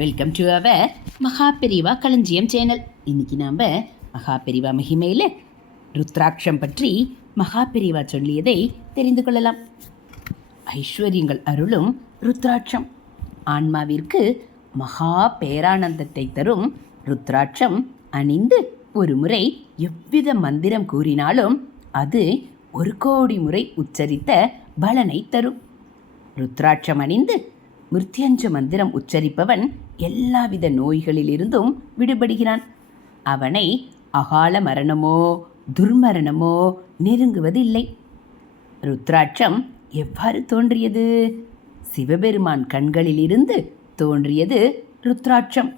Welcome to our Maha Periyava களஞ்சியம் channel. இன்னைக்கு நாம் மகாபெரிவா மகிமையில் ருத்ராட்சம் பற்றி மகாபெரிவா சொல்லியதை தெரிந்து கொள்ளலாம். ஐஸ்வர்யங்கள் அருளும் ருத்ராட்சம் ஆன்மாவிற்கு மகா பேரானந்தத்தை தரும். ருத்ராட்சம் அணிந்து ஒரு முறை எவ்வித மந்திரம் கூறினாலும் அது 1,000,000 முறை உச்சரித்த பலனை தரும். ருத்ராட்சம் அணிந்து மிருத்யஞ்ச மந்திரம் உச்சரிப்பவன் எல்லாவித நோய்களிலிருந்தும் விடுபடுகிறான். அவனை அகால மரணமோ துர்மரணமோ நெருங்குவதில்லை. ருத்ராட்சம் எவ்வாறு தோன்றியது? சிவபெருமான் கண்களிலிருந்து தோன்றியது ருத்ராட்சம்.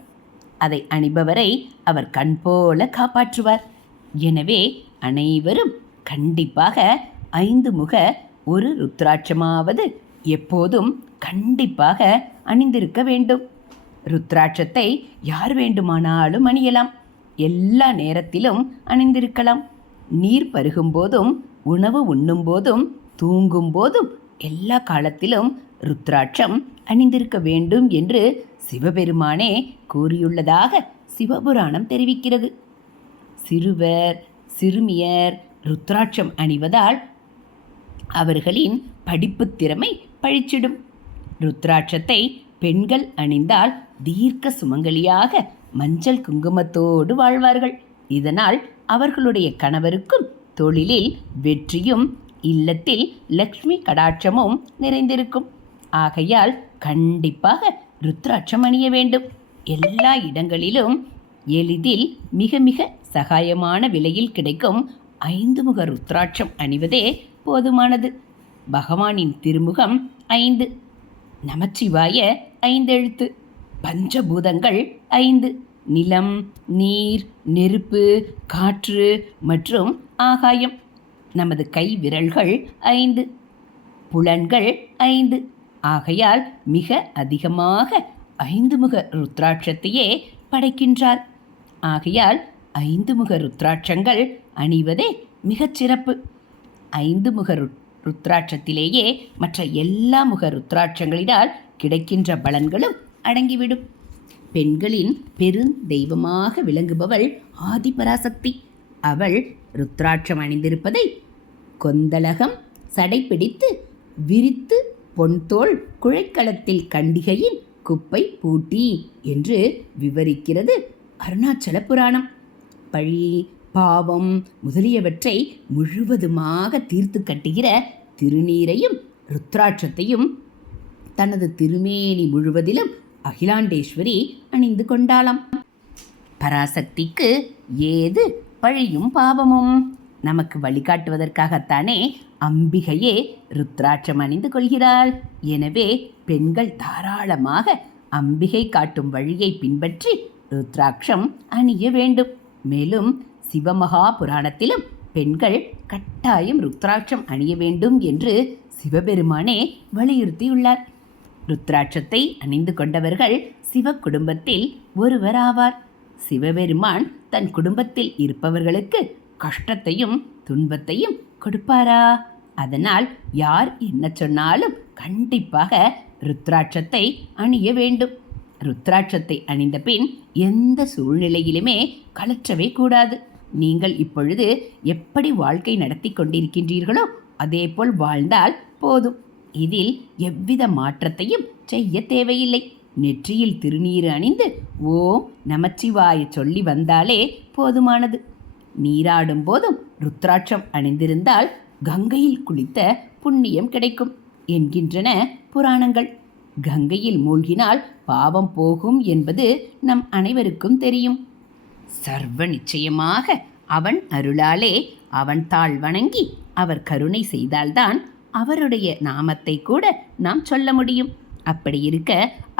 அதை அணிபவரை அவர் கண் போல காப்பாற்றுவார். எனவே அனைவரும் கண்டிப்பாக 5 முக ஒரு ருத்ராட்சமாவது எப்போதும் கண்டிப்பாக அணிந்திருக்க வேண்டும். ருத்ராட்சத்தை யார் வேண்டுமானாலும் அணியலாம். எல்லா நேரத்திலும் அணிந்திருக்கலாம். நீர் பருகும் போதும், உணவு உண்ணும் போதும், தூங்கும் போதும், எல்லா காலத்திலும் ருத்ராட்சம் அணிந்திருக்க வேண்டும் என்று சிவபெருமானே கூறியுள்ளதாக சிவபுராணம் தெரிவிக்கிறது. சிறுவர் சிறுமியர் ருத்ராட்சம் அணிவதால் அவர்களின் படிப்பு திறமை பழிச்சிடும். ருத்ராட்சத்தை பெண்கள் அணிந்தால் தீர்க்க சுமங்கலியாக மஞ்சள் குங்குமத்தோடு வாழ்வார்கள். இதனால் அவர்களுடைய கணவருக்கும் தொழிலில் வெற்றியும் இல்லத்தில் லக்ஷ்மி கடாட்சமும் நிறைந்திருக்கும். ஆகையால் கண்டிப்பாக ருத்ராட்சம் அணிய வேண்டும். எல்லா இடங்களிலும் எளிதில் மிக மிக சகாயமான விலையில் கிடைக்கும் 5 முக ருத்ராட்சம் அணிவதே போதுமானது. பகவானின் திருமுகம் 5, நமச்சிவாய 5 எழுத்து, பஞ்சபூதங்கள் 5, நிலம், நீர், நெருப்பு, காற்று மற்றும் ஆகாயம், நமது கை விரல்கள் 5, புலன்கள் 5. ஆகையால் மிக அதிகமாக 5 முக ருத்ராட்சத்தையே படைக்கின்றார். ஆகையால் 5 முக ருத்ராட்சங்கள் அணிவதே மிகச் சிறப்பு. 5 முக ருத்ராட்சத்திலேயே மற்ற எல்லா முக ருத்ராட்சங்களினால் கிடைக்கின்ற பலன்களும் அடங்கிவிடும். பெண்களின் பெருந்தெய்வமாக விளங்குபவள் ஆதிபராசக்தி. அவள் ருத்ராட்சம் அணிந்திருப்பதை கொந்தளகம் சடைப்பிடித்து விரித்து பொன்தோள் குழைக்களத்தில் கண்டிகையின் குப்பை பூட்டி என்று விவரிக்கிறது அருணாச்சல புராணம். பழி பாவம் முதலியவற்றை முழுவதுமாக தீர்த்து கட்டுகிற திருநீரையும் ருத்ராட்சத்தையும் தனது திருமேனி முழுவதிலும் அகிலாண்டேஸ்வரி அணிந்து கொண்டாளாம். பராசக்திக்கு ஏது பழியும் பாவமும்? நமக்கு வழிகாட்டுவதற்காகத்தானே அம்பிகையே ருத்ராட்சம் அணிந்து கொள்கிறாள். எனவே பெண்கள் தாராளமாக அம்பிகை காட்டும் வழியை பின்பற்றி ருத்ராட்சம் அணிய வேண்டும். மேலும் சிவமகா புராணத்திலும் பெண்கள் கட்டாயம் ருத்ராட்சம் அணிய வேண்டும் என்று சிவபெருமானே வலியுறுத்தியுள்ளார். ருத்ராட்சத்தை அணிந்து கொண்டவர்கள் சிவ குடும்பத்தில் ஒருவராவார். சிவபெருமான் தன் குடும்பத்தில் இருப்பவர்களுக்கு கஷ்டத்தையும் துன்பத்தையும் கொடுப்பாரா? அதனால் யார் என்ன சொன்னாலும் கண்டிப்பாக ருத்ராட்சத்தை அணிய வேண்டும். ருத்ராட்சத்தை அணிந்த பின் எந்த சூழ்நிலையிலுமே கலற்றவே கூடாது. நீங்கள் இப்பொழுது எப்படி வாழ்க்கை நடத்தி கொண்டிருக்கின்றீர்களோ அதேபோல் வாழ்ந்தால் போதும். இதில் எவ்வித மாற்றத்தையும் செய்ய தேவையில்லை. நெற்றியில் திருநீர் அணிந்து ஓம் நமச்சிவாய சொல்லி வந்தாலே போதுமானது. நீராடும் போதும் ருத்ராட்சம் அணிந்திருந்தால் கங்கையில் குளித்த புண்ணியம் கிடைக்கும் என்கின்றன புராணங்கள். கங்கையில் மூழ்கினால் பாவம் போகும் என்பது நம் அனைவருக்கும் தெரியும். சர்வ நிச்சயமாக அவன் அருளாலே அவன் தாள் வணங்கி அவர் கருணை செய்தால்தான் அவருடைய நாமத்தை கூட நாம் சொல்ல முடியும். அப்படி இருக்க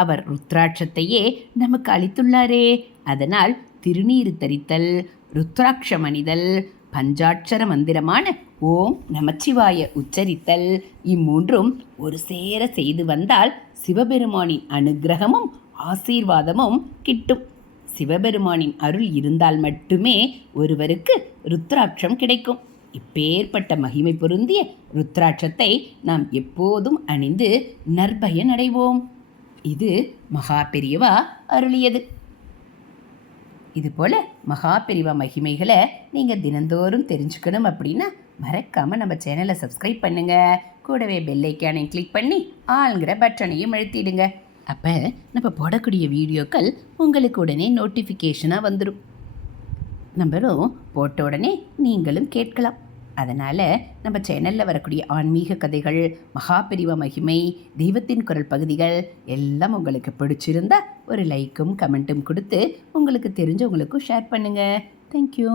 அவர் ருத்ராட்சத்தையே நமக்கு அளித்துள்ளாரே. அதனால் திருநீறு தரித்தல், ருத்ராட்சம் அணிதல், பஞ்சாட்சர மந்திரமான ஓம் நமச்சிவாய உச்சரித்தல், இம்மூன்றும் ஒரு சேர செய்து வந்தால் சிவபெருமானின் அனுக்கிரகமும் ஆசீர்வாதமும் கிட்டும். சிவபெருமானின் அருள் இருந்தால் மட்டுமே ஒருவருக்கு ருத்ராட்சம் கிடைக்கும். இப்பேற்பட்ட மகிமை பொருந்திய ருத்ராட்சத்தை நாம் எப்போதும் அணிந்து நற்பயன் அடைவோம். இது மகா பெரியவா அருளியது. இதுபோல் மகா பெரியவா மகிமைகளை நீங்கள் தினந்தோறும் தெரிஞ்சுக்கணும் அப்படின்னா மறக்காமல் நம்ம சேனலை சப்ஸ்கிரைப் பண்ணுங்கள். கூடவே பெல் ஐக்கானையும் கிளிக் பண்ணி ஆளுங்கிற பட்டனையும் அழுத்திடுங்க. அப்போ நம்ம போடக்கூடிய வீடியோக்கள் உங்களுக்கு உடனே நோட்டிஃபிகேஷனாக வந்துடும். நம்மளும் போட்ட உடனே நீங்களும் கேட்கலாம். அதனால் நம்ம சேனலில் வரக்கூடிய ஆன்மீக கதைகள், மகா பெரியவா மகிமை, தெய்வத்தின் குரல் பகுதிகள் எல்லாம் உங்களுக்கு பிடிச்சிருந்தா ஒரு லைக்கும் கமெண்ட்டும் கொடுத்து உங்களுக்கு தெரிஞ்சவங்களுக்கும் ஷேர் பண்ணுங்கள். தேங்க்யூ.